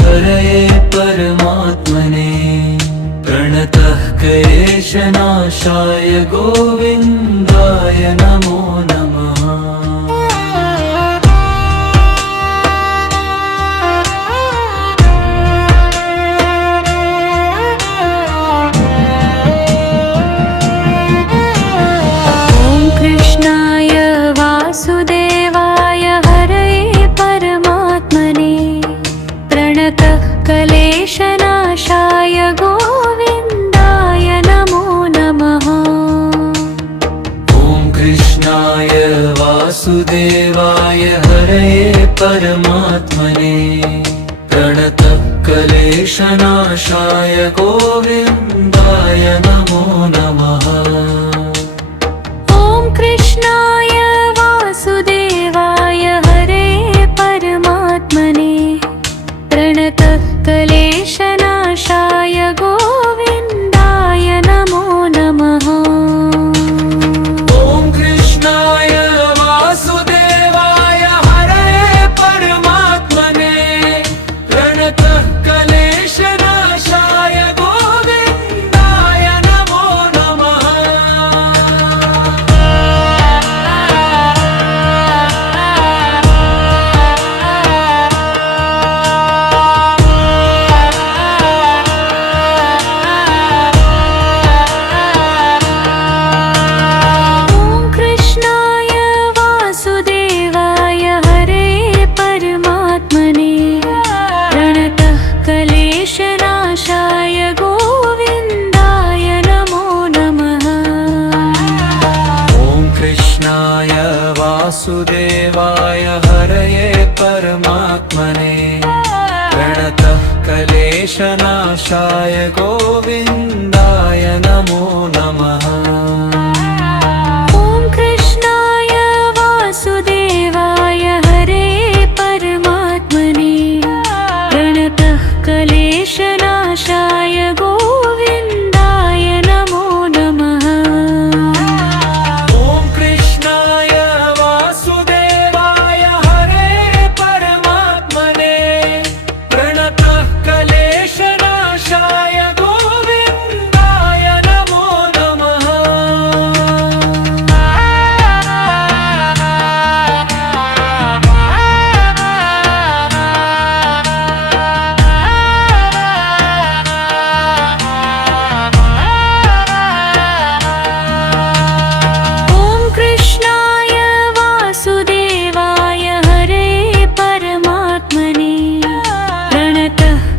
हरये परमात्मने प्रणतः क्लेशनाशाय गोविन्दाय नमो नमः। वासुदेवाय हरये परमात्मने प्रणतः क्लेशनाशाय गोविन्दाय नमो नमः। ॐ कृष्णाय वासुदेवाय हरये परमात्मने प्रणतः क्लेशनाशाय गोविन्दाय नमो नमः। कृष्णाय वासुदेवाय हरये परमात्मने प्रणतः क्लेशनाशाय गोविन्दाय नमो नमः। ॐ कृष्णाय वासुदेवाय हरये परमात्मने प्रणतः क्लेशनाशाय गोविन्दाय नमो नमः। वासुदेवाय हरये परमात्मने प्रणतः क्लेशनाशाय गोविन्दाय नमो नमः। ॐ कृष्णाय वासुदेवाय हरये परमात्मने प्रणतः क्लेशनाशाय गोविन्दाय नमो नमः। कृष्णाय वासुदेवाय हरये परमात्मने प्रणतः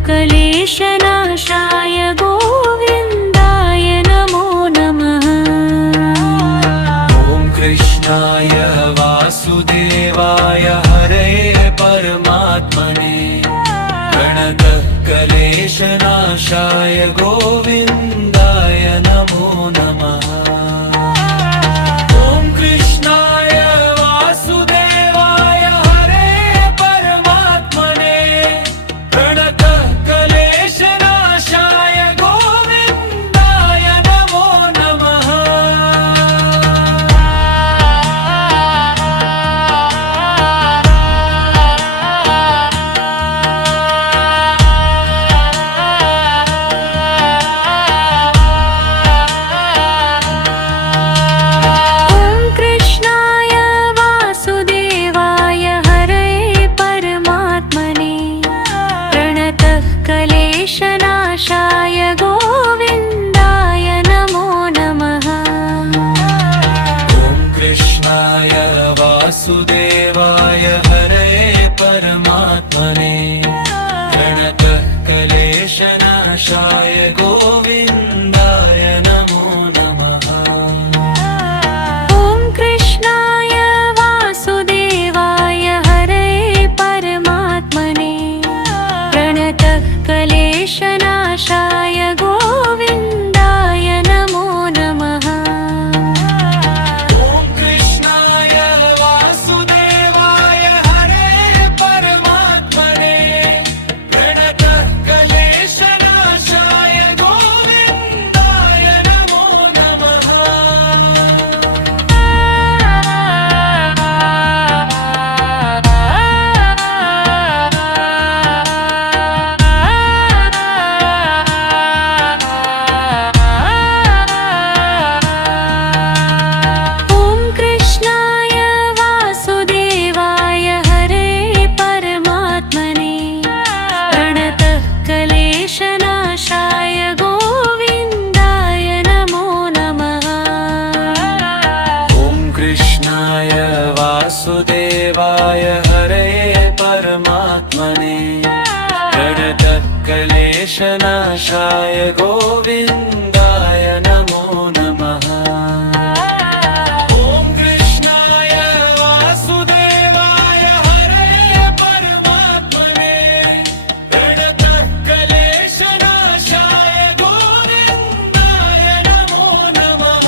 क्लेशनाशाय गोविन्दाय नमो नमः। ॐ कृष्णाय वासुदेवाय हरये परमात्मने प्रणतः क्लेशनाशाय गोविन्दाय नमो नमः। क्लेशनाशाय गोविन्दाय नमो नमः। ॐ कृष्णाय वासुदेवाय हरये परमात्मने प्रणतः क्लेशनाशाय गोविन्दाय नमो नमः। ॐ कृष्णाय वासुदेवाय हरये परमात्मने प्रणतः क्लेशनाशाय गोविन्दाय नमो नमः। ॐ कृष्णाय वासुदेवाय हरये परमात्मने प्रणतः क्लेशनाशाय गोविन्दाय नमो नमः। क्लेशनाशाय गोविन्दाय नमो नमः। ॐ कृष्णाय वासुदेवाय हरे परमात्मने प्रणतः क्लेशनाशाय गोविन्दाय नमो नमः।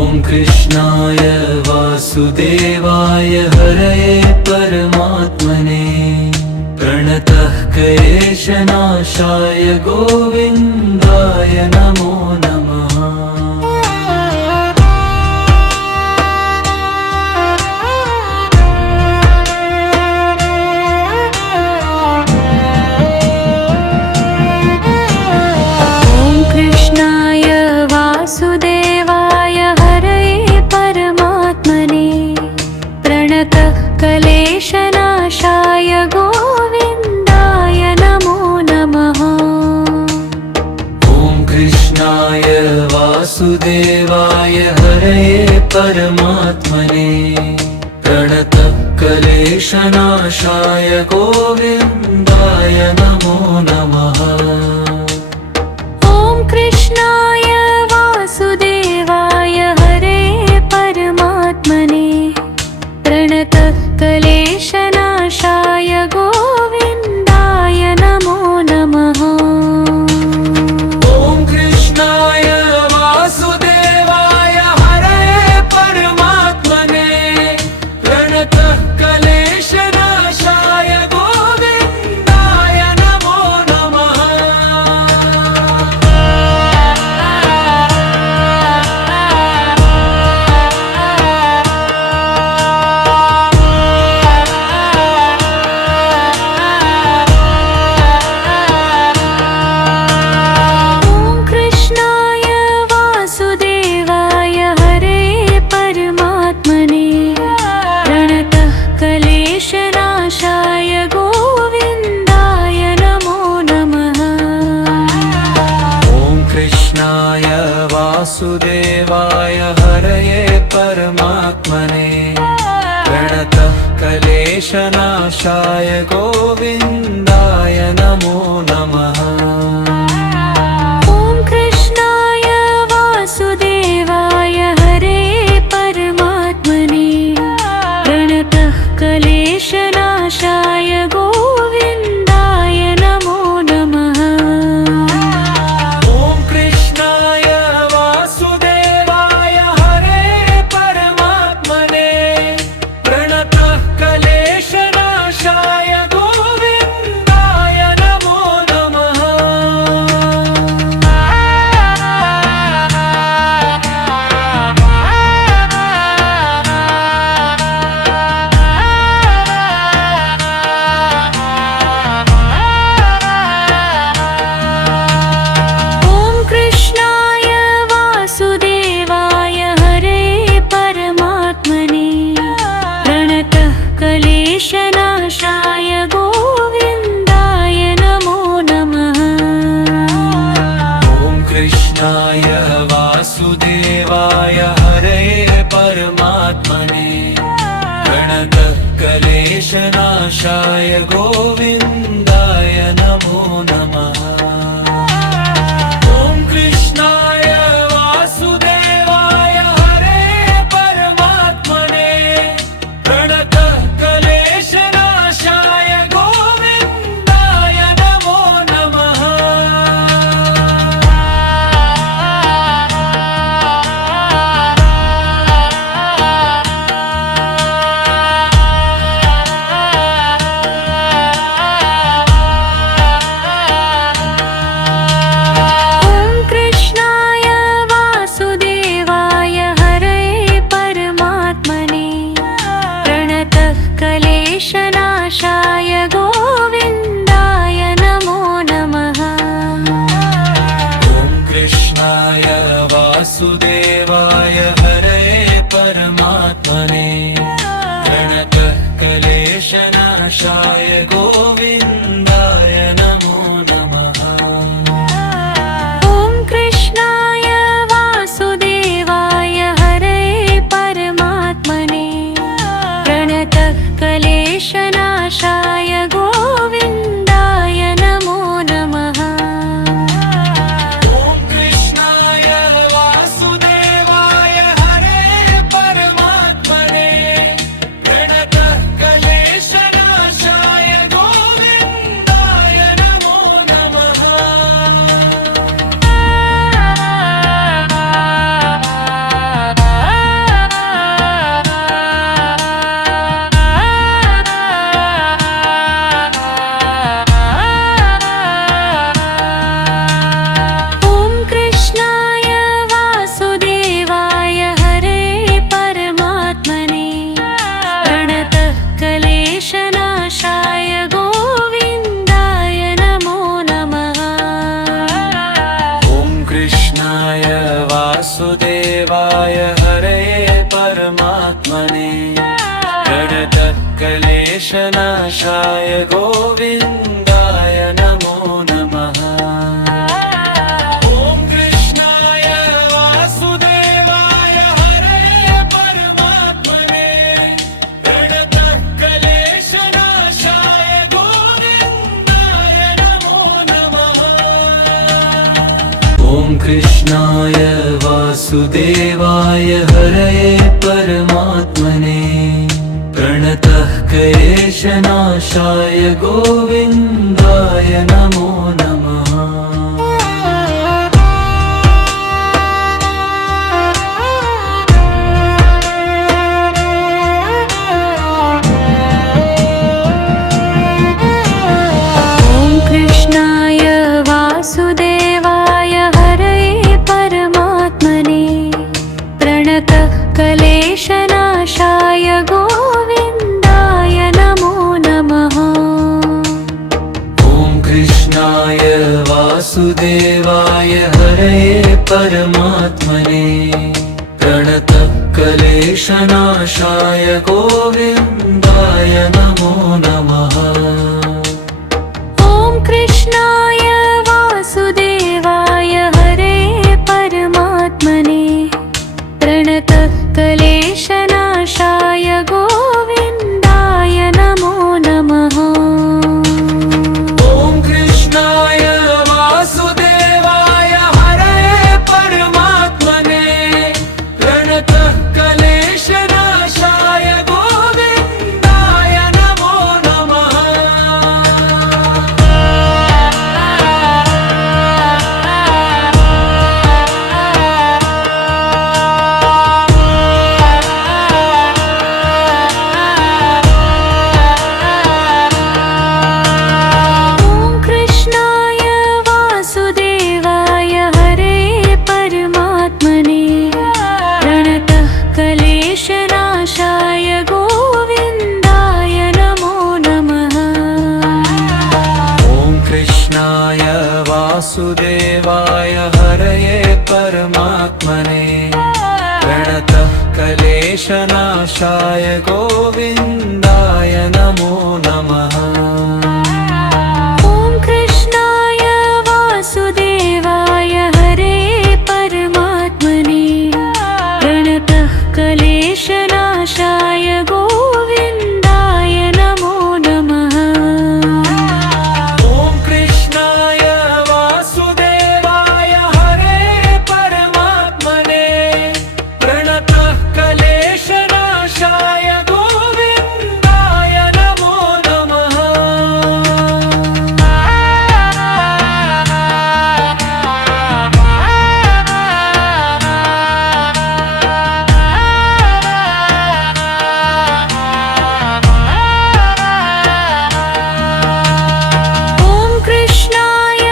ॐ कृष्णाय वासुदेवाय हरे परमात्मने प्रणतः क्लेशनाशाय गोविन्दाय नमो नमः। ॐ कृष्णाय वासुदेवाय हरे परमात्मने प्रणतः क्लेशनाशाय गोविन्दाय नमो नमः। ॐ कृष्णाय वासुदेवाय हरे परमात्मने प्रणतः क्लेशनाशाय गोविन्दाय नमो नमः। ॐ कृष्णाय वासुदेवाय हरे परमात्मने प्रणतः क्लेशनाशाय गोविन्दाय नमो नमः। ॐ कृष्णाय वासुदेवाय हरे परमात्मने प्रणतः क्लेशनाशाय गोविन्दाय नमो नमः। ॐ कृष्णाय वासुदेवाय हरे परमात्मने प्रणतः क्लेशनाशाय गोविन्दाय नमो नमः। ॐ कृष्णाय वासुदेवाय हरये परमात्मने प्रणतः क्लेशनाशाय गोविन्दाय नमो नमः। ॐ कृष्णाय वासुदेवाय हरे परमात्मने प्रणतः क्लेशनाशाय गोविन्दाय नमो नमः। ॐ कृष्णाय वासुदेवाय हरे परमात्मने प्रणतः क्लेशनाशाय गोविन्दाय नमो नमः। ॐ कृष्णाय वासुदेवाय हरे परमात्मने प्रणतः क्लेशनाशाय गोविन्दाय नमो नमः। ॐ कृष्णाय वासुदेवाय हरे परमात्मने प्रणतः क्लेशनाशाय गोविन्दाय नमो नमः। ॐ कृष्णाय वासुदेवाय हरे परमात्मने प्रणतः क्लेशनाशाय गोविन्दाय नमो नमः। ॐ क्लेशनाशाय गोविन्दाय नमो नमः। ॐ कृष्णाय वासुदेवाय हरये परमात्मने प्रणतः क्लेशनाशाय गोविन्दाय नमो नमः। ॐ कृष्णाय वासुदेवाय हरये परमात्मने प्रणतः क्लेशनाशाय गोविन्दाय नमो नमः। ॐ कृष्णाय वासुदेवाय हरये परमात्मने प्रणतः क्लेशनाशाय गोविन्दाय नमो नमः। ॐ कृष्णाय वासुदेवाय हरये परमात्मने प्रणतः क्लेशनाशाय गोविन्दाय नमो नमः। ॐ कृष्णाय वासुदेवाय हरये परमात्मने प्रणतः क्लेशनाशाय गोविन्दाय नमो नमः। ॐ कृष्णाय वासुदेवाय हरये परमात्मने प्रणतः क्लेशनाशाय गोविन्दाय नमो नमः। वासुदेवाय हरये परमात्मने प्रणतः क्लेशनाशाय गोविन्दाय नमो नमः। ॐ कृष्णाय वासुदेवाय हरये परमात्मने प्रणतः क्लेशनाशाय गोविन्दाय नमो नमः। ॐ कृष्णाय वासुदेवाय हरये परमात्मने प्रणतः क्लेशनाशाय गोविन्दाय नमो नमः। ॐ कृष्णाय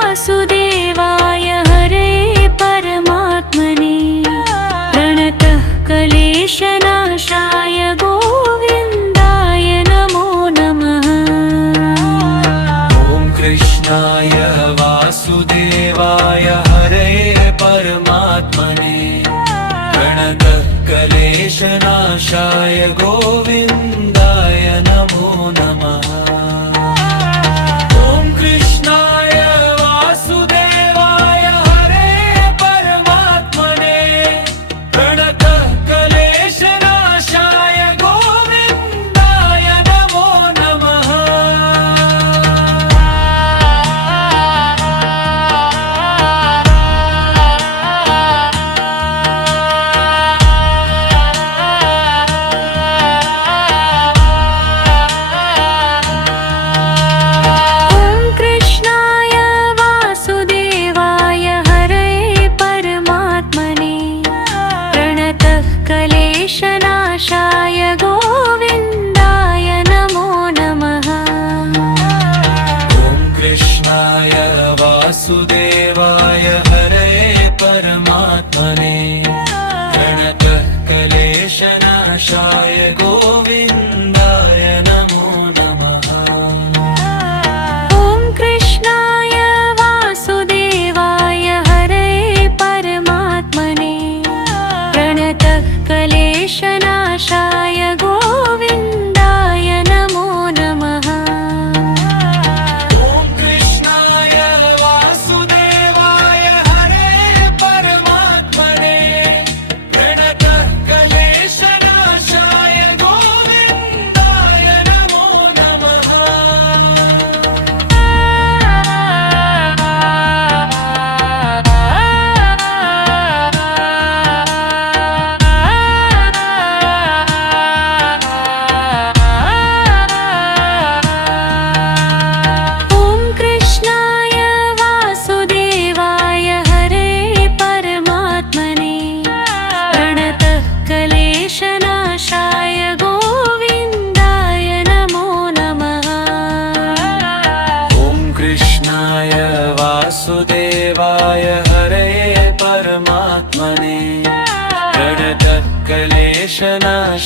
वासुदेवाय हरये परमात्मने प्रणतः क्लेशनाशाय गोविन्दाय नमो नमः। ॐ कृष्णाय वासुदेवाय हरये परमात्मने प्रणतः क्लेशनाशाय गोविन्दाय नमो नमः। ॐ कृष्णाय वासुदेवाय हरये परमात्मने प्रणतः क्लेशनाशाय गोविन्दाय नमो नमः। वासुदेवाय हरये परमात्मने प्रणतः क्लेशनाशाय गोविन्दाय नमो नमः। ॐ कृष्णाय वासुदेवाय हरये परमात्मने प्रणतः क्लेशनाशाय गोविन्दाय नमो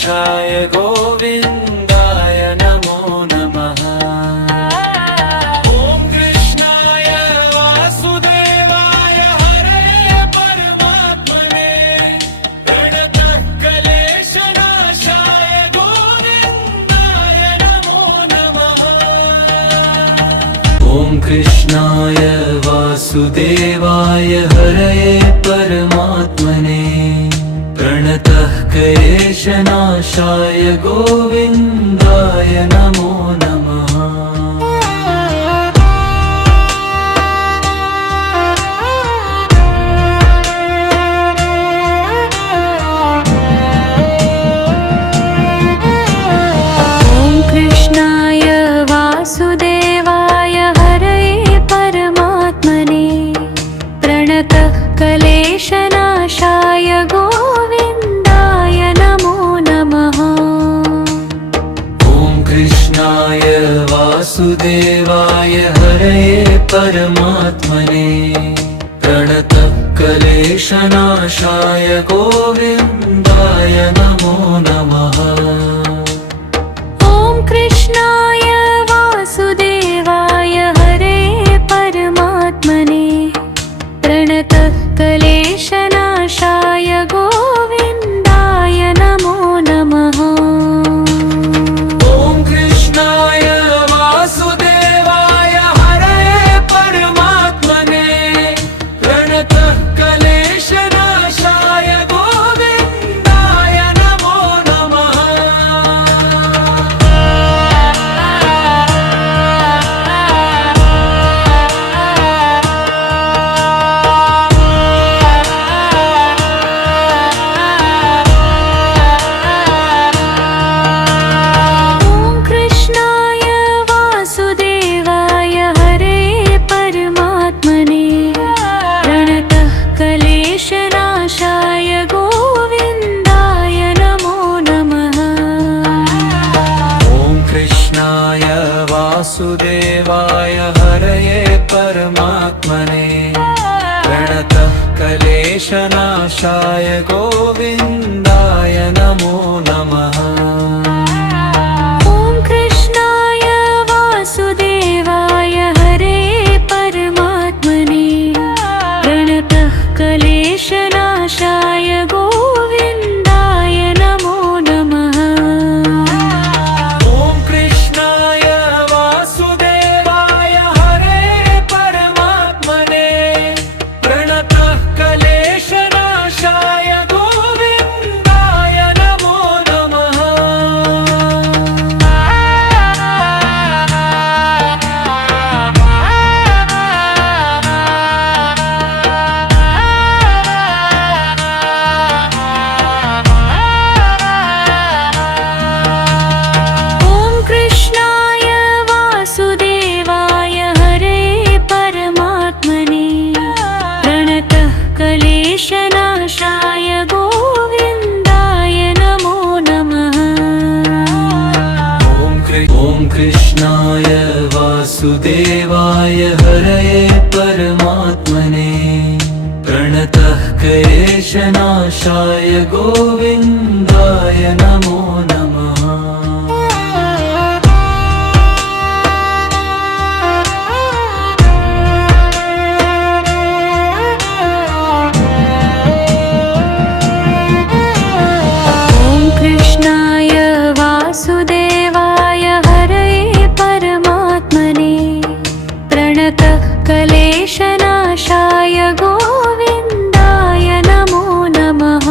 क्लेशनाशाय गोविन्दाय नमो नमः। ॐ कृष्णाय वासुदेवाय हरे परमात्मने प्रणतः क्लेशनाशाय गोविन्दाय नमो नमः। ॐ कृष्णाय वासुदेवाय हरे परमात्मने प्रणतः क्लेशनाशाय गोविन्दाय नमो नमः। ॐ कृष्णाय वासुदेवाय हरे परमात्मने प्रणतः क्लेशनाशाय गोविन्दाय नमो नमः। ॐ कृष्णाय वासुदेवाय हरे परमात्मने प्रणतः क्लेशनाशाय गोविन्दाय नमो नमः। ॐ कृष्णाय वासुदेवाय हरे परमात्मने प्रणतः क्लेशनाशाय गोविन्दाय नमो नमः। ॐ कृष्णाय वासुदेवाय हरे परमात्मने प्रणतः क्लेशनाशाय गोविन्दाय नमो नमः। वासुदेवाय हरये परमात्मने प्रणतः क्लेशनाशाय गोविन्दाय नमो नमः। ॐ कृष्णाय वासुदेवाय हरे परमात्मने प्रणतः क्लेशनाशाय गोविन्दाय नमो नमः। ॐ कृष्णाय वासुदेवाय हरे परमात्मने प्रणतः क्लेशनाशाय गोविन्दाय नमो नमः। ॐ कृष्णाय वासुदेवाय हरे परमात्मने प्रणतः क्लेशनाशाय गोविन्दाय नमो नमः। ॐ कृष्णाय वासुदेवाय हरये परमात्मने प्रणतः क्लेशनाशाय गोविन्दाय नमो नमः। ॐ कृष्णाय वासुदेवाय हरे परमात्मने प्रणतः क्लेशनाशाय गोविन्दाय नमो नमः।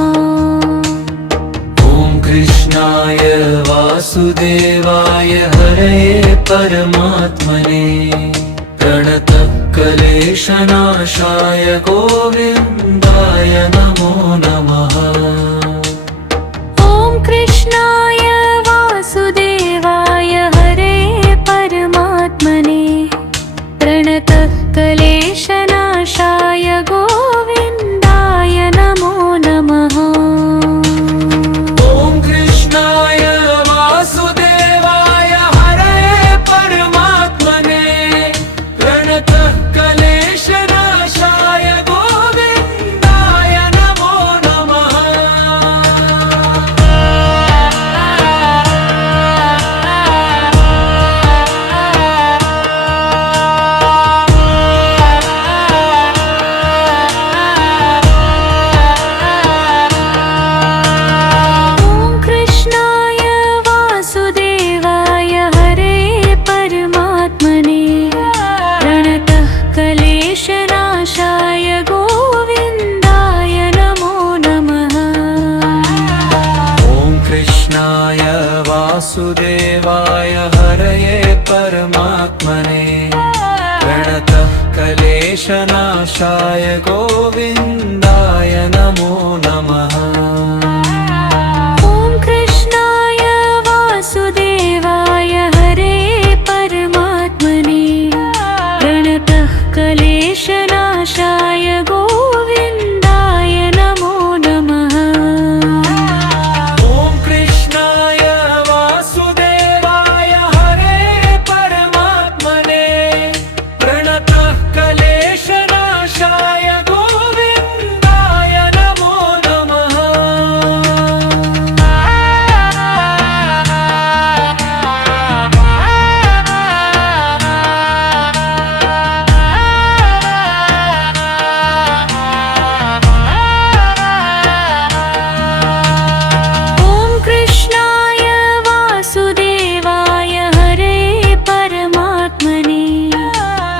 ॐ कृष्णाय वासुदेवाय हरये परमात्मने प्रणतः क्लेशनाशाय गोविन्दाय नमो नमः। ॐ कृष्णाय वासुदेवाय हरे परमात्मने प्रणतः क्लेशनाशाय गोविन्दाय नमो नमः। ॐ कृष्णाय वासुदेवाय हरे परमात्मने प्रणतः क्लेशनाशाय गोविन्दाय नमो नमः। परमात्मने प्रणतः क्लेशनाशाय गोविन्दाय नमो नमः। ॐ कृष्णाय वासुदेवाय हरे परमात्मने प्रणतः क्लेशनाशाय गोविन्दाय नमो नमः। ॐ कृष्णाय वासुदेवाय हरे परमात्मने प्रणतः क्लेशनाशाय गोविन्दाय नमो नमः। ॐ कृष्णाय वासुदेवाय हरे परमात्मने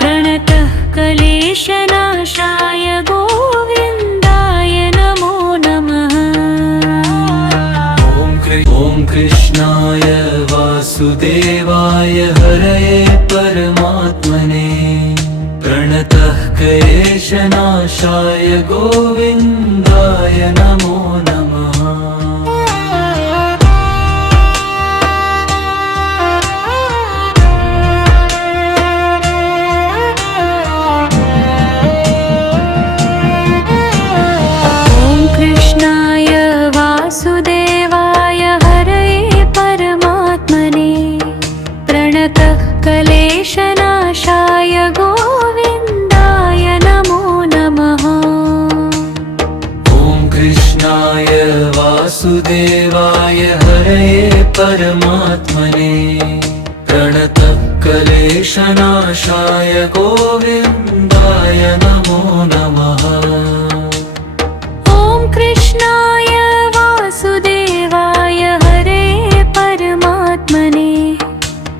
प्रणतः क्लेशनाशाय गोविन्दाय नमो नमः। ॐ कृष्णाय वासुदेवाय हरये परमात्मने प्रणतः क्लेशनाशाय गोविन्दाय नमो नमः। ॐ कृष्णाय वासुदेवाय हरे परमात्मने प्रणतः क्लेशनाशाय गोविन्दाय नमो नमः। ॐ कृष्णाय वासुदेवाय हरये परमात्मने प्रणतः क्लेशनाशाय गोविन्दाय नमो नमः। ॐ कृष्णाय वासुदेवाय हरे परमात्मने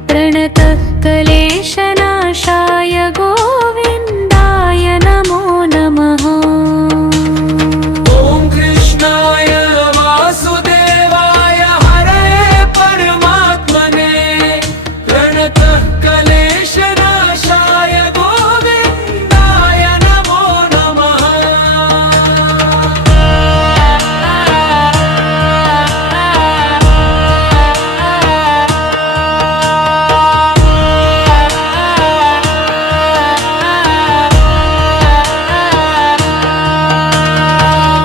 प्रणतः क्लेशनाशाय गोविन्दाय नमो नमः। ॐ कृष्णाय वासुदेवाय हरये परमात्मने प्रणतः क्लेशनाशाय गोविन्दाय नमो नमः।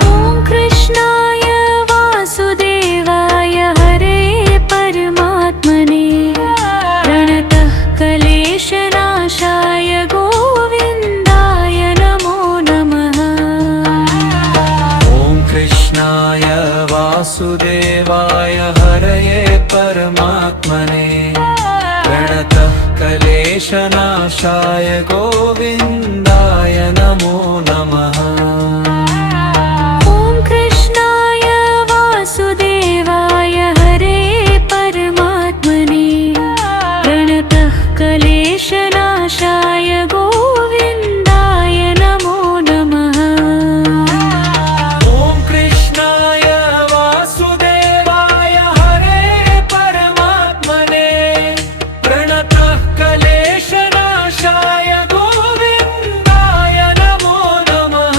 ॐ कृष्णाय वासुदेवाय हरे परमात्मने प्रणतः क्लेशनाशाय गोविन्दाय नमो नमः। ॐ कृष्णाय वासुदेवाय हरये परमात्मने प्रणतः क्लेशनाशाय गोविन्दाय नमो नमः। ॐ कृष्णाय वासुदेवाय हरे परमात्मने प्रणतः क्लेशनाशाय गोविन्दाय नमो नमः। ॐ कृष्णाय वासुदेवाय हरे परमात्मने प्रणतः क्लेशनाशाय गोविन्दाय नमो नमः।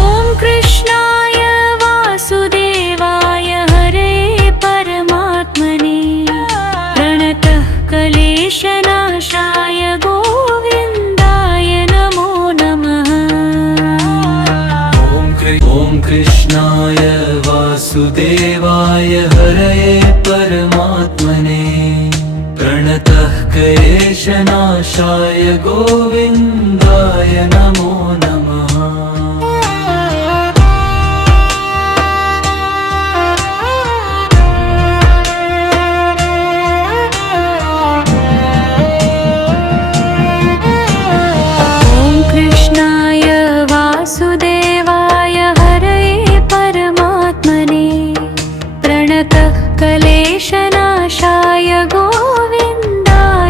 ॐ कृष्णाय वासुदेवाय हरे परमात्मने प्रणतः क्लेशनाशाय गोविन्दाय नमो नमः। ॐ कृष्णाय वासुदेवाय हरये परमात्मने प्रणतः क्लेशनाशाय गोविन्दाय नमो नमः। ॐ कृष्णाय वासुदेवाय हरे परमात्मने प्रणतः क्लेशनाशाय गोविन्दाय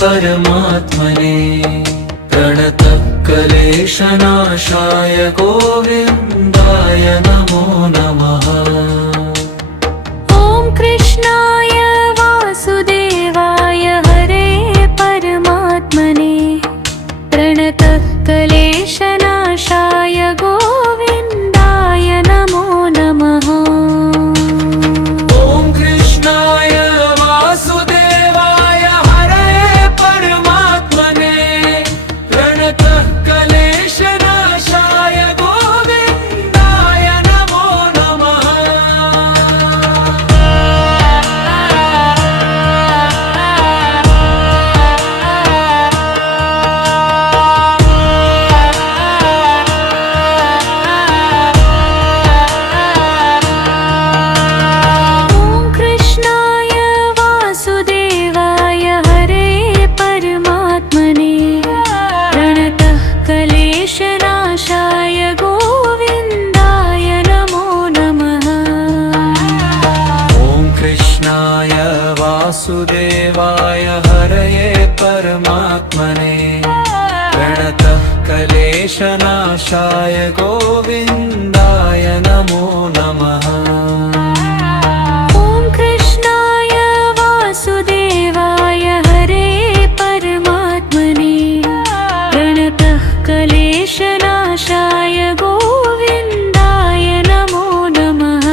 परमात्मने प्रणतः क्लेशनाशाय गोविन्दाय नमो नमः। ॐ कृष्णाय वासुदेवाय हरे परमात्मने प्रणतः क्लेशनाशाय गोविन्दाय नमो नमः। ॐ कृष्णाय वासुदेवाय हरे परमात्मने प्रणतः क्लेशनाशाय गोविन्दाय नमो नमः। वासुदेवाय हरये परमात्मने प्रणतः क्लेशनाशाय गोविन्दाय नमो नमः। ॐ कृष्णाय वासुदेवाय हरे परमात्मने प्रणतः क्लेशनाशाय गोविन्दाय नमो नमः।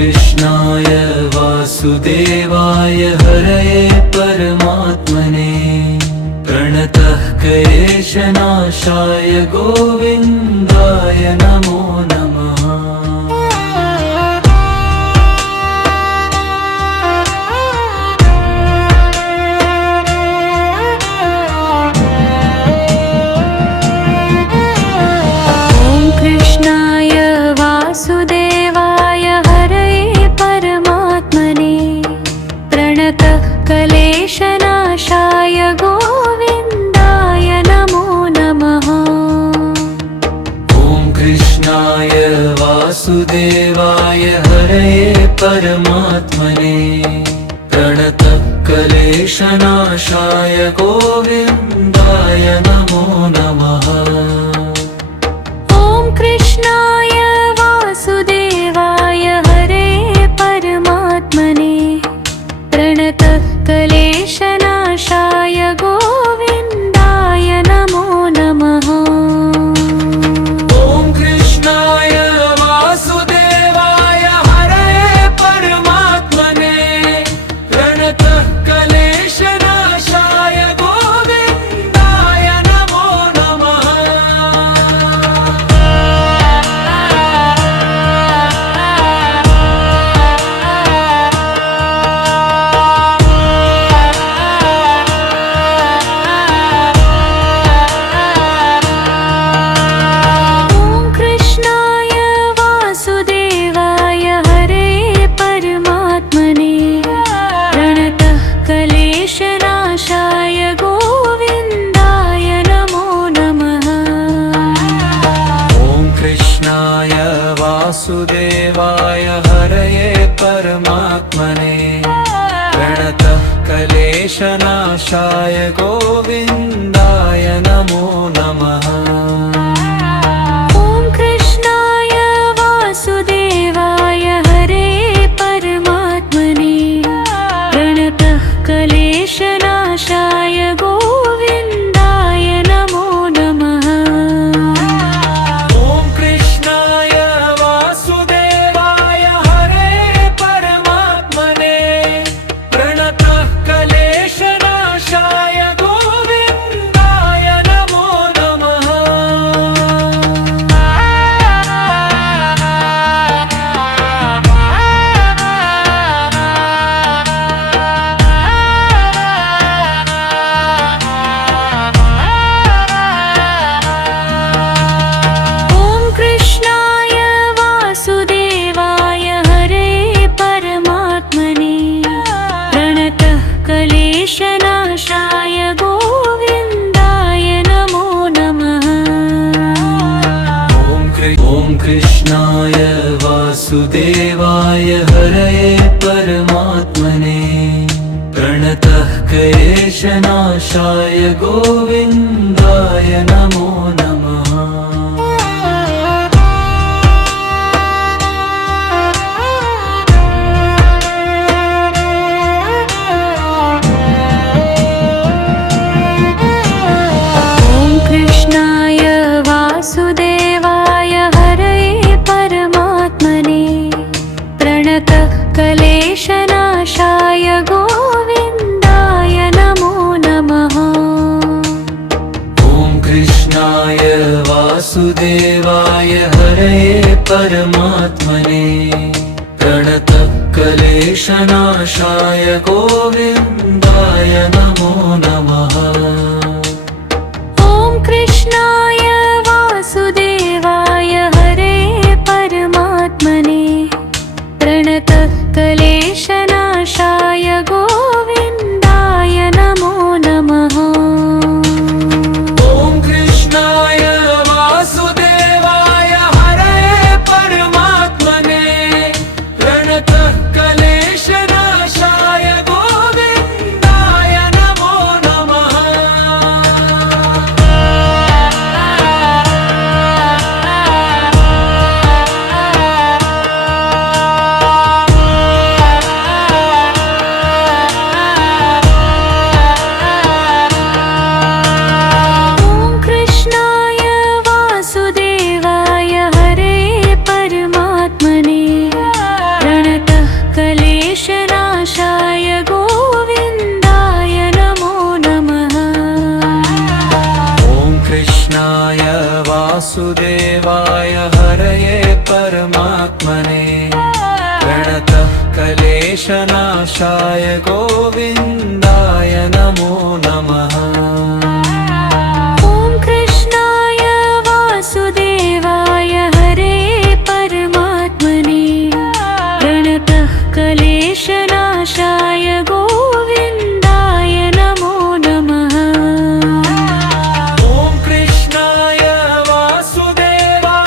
कृष्णाय वासुदेवाय हरये परमात्मने प्रणतः क्लेशनाशाय गोविन्दाय नमो नमः। ॐ कृष्णाय वासुदेवाय प्रणतः क्लेशनाशाय गोविन्दाय नमो नमः। ॐ कृष्णाय वासुदेवाय हरये परमात्मने प्रणतः क्लेशनाशाय गोविन्दाय नमो नमः। ॐ कृष्णाय वासुदेवाय हरे परमात्मने प्रणतः क्लेशनाशाय गोविन्दाय नमो नमः। ॐ कृष्णाय वासुदेवाय हरये परमात्मने प्रणतः क्लेशनाशाय गोविन्दाय नमो नमः। वासुदेवाय हरये परमात्मने प्रणतः क्लेशनाशाय गोविन्दाय नमो नमः। ॐ कृष्णाय वासुदेवाय हरे परमात्मने प्रणतः क्लेशनाशाय गोविन्दाय नमो नमः। ॐ कृष्णाय वासुदेवाय हरे परमात्मने प्रणतः कृष्णाय वासुदेवाय हरये परमात्मने प्रणतः क्लेशनाशाय गोविन्दाय नमो नमः। कृष्णाय वासुदेवाय हरये परमात्मने प्रणतः क्लेशनाशाय गोविन्दाय नमो नमः। ॐ कृष्णाय वासुदेवाय हरये परमात्मने प्रणतः क्लेशनाशाय गोविन्दाय नमो नमः। कृष्णाय वासुदेवाय हरये परमात्मने प्रणतः क्लेशनाशाय गोविन्दाय नमो नमः। ॐ कृष्णाय वासुदेवाय हरये परमात्मने प्रणतः क्लेशनाशाय गोविन्दाय नमो नमः। वासुदेवाय हरये परमात्मने प्रणतः क्लेशनाशाय गोविन्दाय नमो नमः। ॐ कृष्णाय वासुदेवाय हरये परमात्मने प्रणतः क्लेशनाशाय गोविन्दाय नमो नमः। क्लेशनाशाय गोविन्दाय नमो नमः।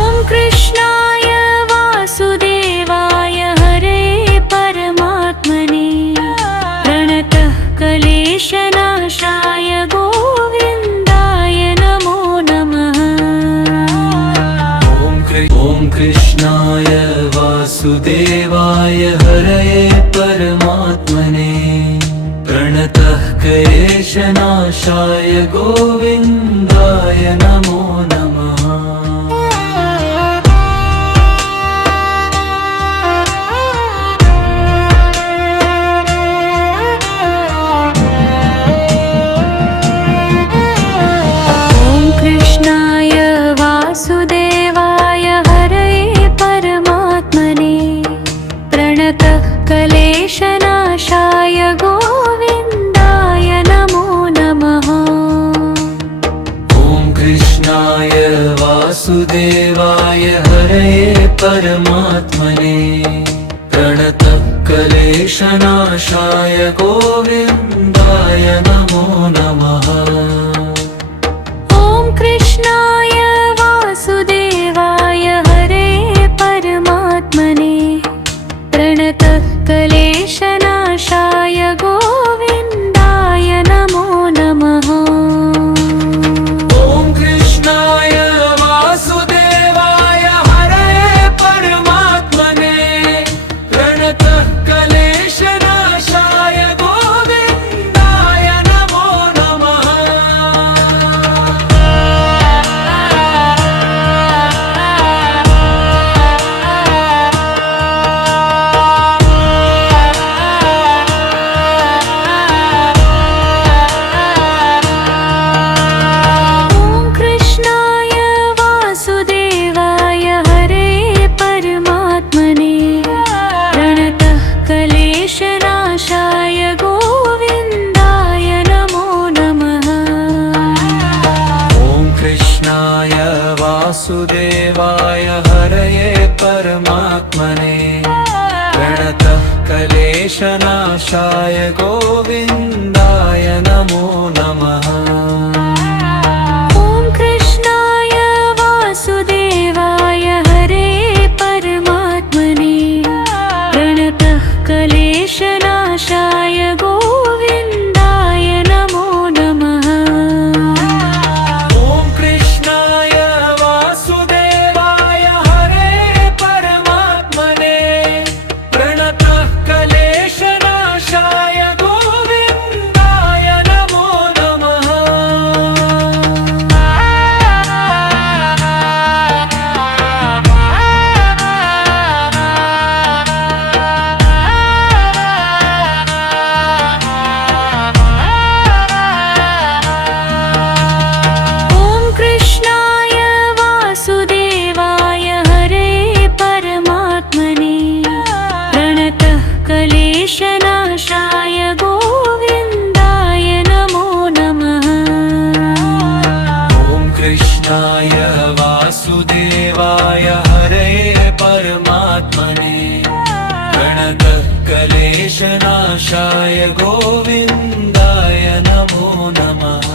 ॐ कृष्णाय वासुदेवाय हरये परमात्मने प्रणतः क्लेशनाशाय गोविन्दाय नमो नमः। कृष्णाय वासुदेवाय हरये परमात्मने प्रणतः क्लेशनाशाय गोविन्दाय नमो नमः। ॐ कृष्णाय वासुदेवाय हरये परमात्मने प्रणतः क्लेशनाशाय गोविन्दाय नमो नमः। कृष्णाय वासुदेवाय हरये परमात्मने प्रणतः क्लेशनाशाय गोविन्दाय नमो नमः। ॐ कृष्णाय वासुदेवाय हरये परमात्मने प्रणतः क्लेशनाशाय गोविन्दाय नमो नमः। वासुदेवाय हरये परमात्मने प्रणतः क्लेशनाशाय गोविन्दाय नमो नमः। ॐ कृष्णाय वासुदेवाय हरे परमात्मने प्रणतः क्लेशनाशाय गोविन्दाय नमो नमः। ॐ कृष्णाय वासुदेवाय हरे परमात्मने प्रणतः क्लेशनाशाय गोविन्दाय नमो नमः। ॐ कृष्णाय वासुदेवाय हरे परमात्मने प्रणतः क्लेशनाशाय गोविन्दाय नमो नमः। ॐ कृष्णाय वासुदेवाय हरे परमात्मने प्रणतः क्लेशनाशाय गोविन्दाय नमो नमः।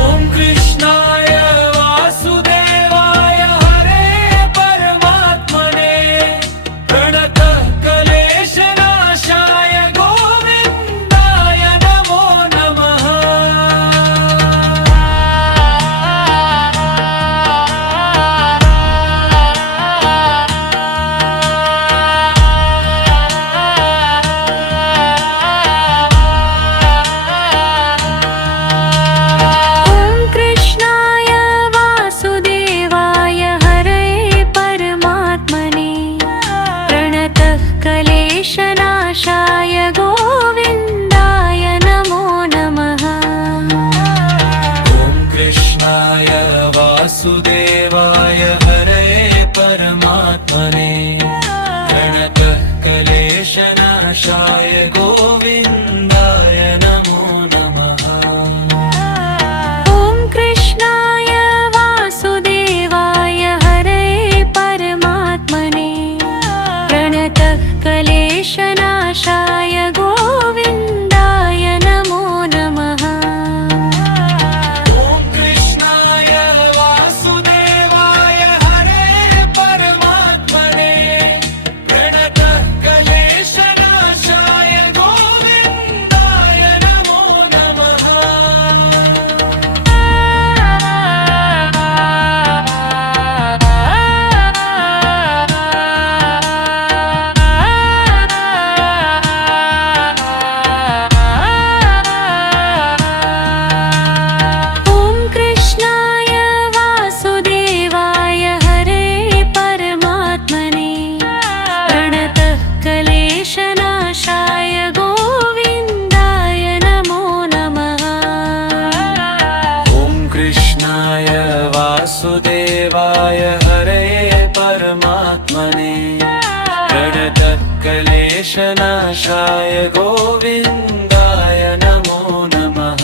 ॐ कृष्णाय वासुदेवाय हरे परमात्मने प्रणतः क्लेशनाशाय गोविन्दाय नमो नमः। ॐ कृष्णाय वासुदेवाय हरे परमात्मने प्रणतः क्लेशनाशाय गोविन्दाय नमो नमः। ॐ कृष्णाय वासुदेवाय हरे परमात्मने प्रणतः क्लेशनाशाय गोविन्दाय नमो नमः। ॐ कृष्णाय वासुदेवाय हरे परमात्मने प्रणतः क्लेशनाशाय गोविन्दाय नमो नमः। ॐ कृष्णाय वासुदेवाय हरे परमात्मने प्रणतः क्लेशनाशाय गोविन्दाय नमो नमः। ॐ कृष्णाय वासुदेवाय हरे परमात्मने प्रणतः क्लेशनाशाय गोविन्दाय नमो नमः। ॐ कृष्णाय वासुदेवाय हरे परमात्मने प्रणतः क्लेशनाशाय गोविन्दाय नमो नमः।